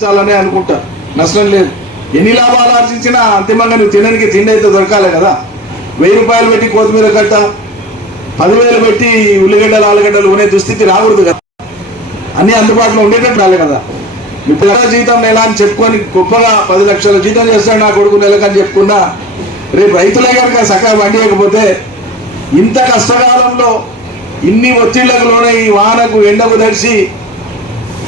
ఆర్జించాలని అనుకుంటా. నష్టం లేదు. ఎన్ని లాభాలు ఆర్జించినా అంతిమంగా నువ్వు తినడానికి తిండి అయితే దొరకాలి కదా? వెయ్యి రూపాయలు పెట్టి కొత్తిమీర కట్ట పదివేలు పెట్టి ఉల్లిగడ్డలు ఆలుగడ్డలు కొనే దుస్థితి రాకూడదు కదా? అన్ని అందుబాటులో ఉండేటట్టు రాలే కదా? మీ పిల్లల జీతం నెల అని చెప్పుకొని గొప్పగా పది లక్షల జీతం చేస్తాడు నా కొడుకు నెలకు అని చెప్పుకున్నా రేపు రైతులే కనుక సకా పండియకపోతే ఇంత కష్టకాలంలో ఇన్ని ఒత్తిళ్ళకు లోనై ఈ వానకు ఎండకు దర్శి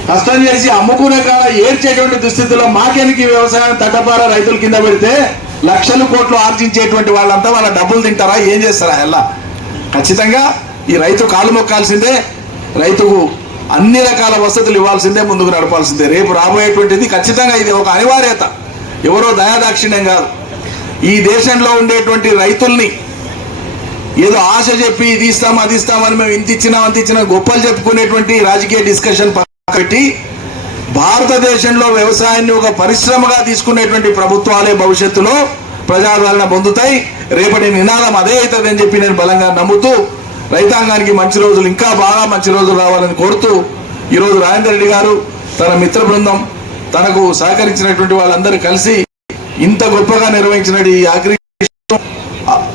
కష్టం చేసి అమ్ముకునే కాడ ఏడ్చేటువంటి దుస్థితిలో మాకెనికి వ్యవసాయం తట్టపార రైతుల కింద పెడితే లక్షలు కోట్లు ఆర్జించేటువంటి వాళ్ళంతా వాళ్ళ డబ్బులు తింటారా? ఏం చేస్తారా? ఎలా? ఖచ్చితంగా ఈ రైతు కాలు మొక్కాల్సిందే రైతుకు అన్ని రకాల వసతులు ఇవ్వాల్సిందే ముందుకు నడపాల్సిందే. రేపు రాబోయేటువంటిది ఖచ్చితంగా ఇది ఒక అనివార్యత. ఎవరో దయాదాక్షిణ్యం కాదు. ఈ దేశంలో ఉండేటువంటి రైతుల్ని ఏదో ఆశ చెప్పి ఇది ఇస్తాం అది ఇస్తామని మేము ఇంత ఇచ్చినాం అంత ఇచ్చినా గొప్పలు చెప్పుకునేటువంటి రాజకీయ డిస్కషన్ పెట్టి భారతదేశంలో వ్యవసాయాన్ని ఒక పరిశ్రమగా తీసుకునేటువంటి ప్రభుత్వాలే భవిష్యత్తులో ప్రజాదరణ పొందుతాయి. రేపటి నినాదం అదే అవుతుందని చెప్పి నేను బలంగా నమ్ముతూ రైతాంగానికి మంచి రోజులు ఇంకా బాగా మంచి రోజులు రావాలని కోరుతూ ఈరోజు రాజేందర్ రెడ్డి గారు తన మిత్ర బృందం తనకు సహకరించినటువంటి వాళ్ళందరూ కలిసి ఇంత గొప్పగా నిర్వహించిన ఈ అగ్రి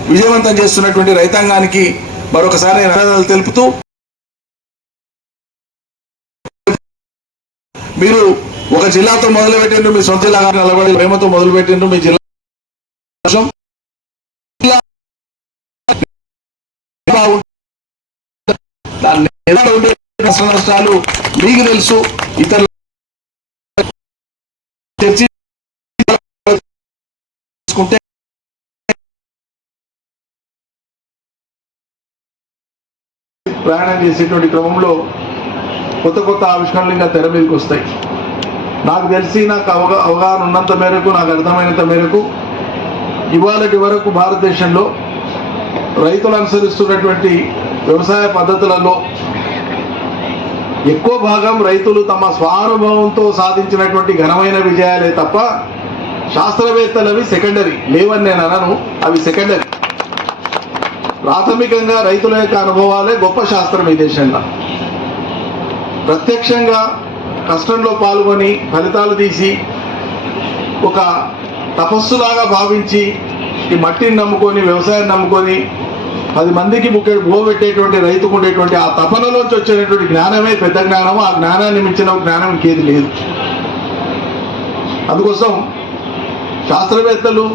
విజయవంతం చేస్తున్నటువంటి రైతాంగానికి మరొకసారి నేను తెలుపుతూ మీరు ఒక జిల్లాతో మొదలు పెట్టిండ్రు మీ సొంత జిల్లా నిలబడి ప్రేమతో మొదలు పెట్టిండ్రు మీ జిల్లా కోసం నష్టాలు మీకు తెలుసు ఇతరుల చర్చి తీసుకుంటే ప్రయాణం చేసేటువంటి క్రమంలో కొత్త కొత్త ఆవిష్కరణలు ఇంకా తెర మీదకి వస్తాయి. నాకు తెలిసి నాకు అవగా అవగాహన ఉన్నంత మేరకు నాకు అర్థమైనంత మేరకు ఇవాళటి వరకు భారతదేశంలో రైతులు అనుసరిస్తున్నటువంటి వ్యవసాయ పద్ధతులలో ఎక్కువ భాగం రైతులు తమ స్వానుభవంతో సాధించినటువంటి ఘనమైన విజయాలే తప్ప శాస్త్రవేత్తలు అవి సెకండరీ. లేవని నేను అనను అవి సెకండరీ. ప్రాథమికంగా రైతుల యొక్క అనుభవాలే గొప్ప శాస్త్రం ఈ దేశంలో. ప్రత్యక్షంగా కష్టంలో పాల్గొని ఫలితాలు తీసి ఒక తపస్సులాగా భావించి ఈ మట్టిని నమ్ముకొని వ్యవసాయం నమ్ముకొని పది మందికి ముఖ్య బువ పెట్టేటువంటి రైతుకు ఉండేటువంటి ఆ తపనలోంచి వచ్చేటువంటి జ్ఞానమే పెద్ద జ్ఞానము ఆ జ్ఞానాన్ని మించిన జ్ఞానం ఇంకేది లేదు. అందుకోసం శాస్త్రవేత్తలు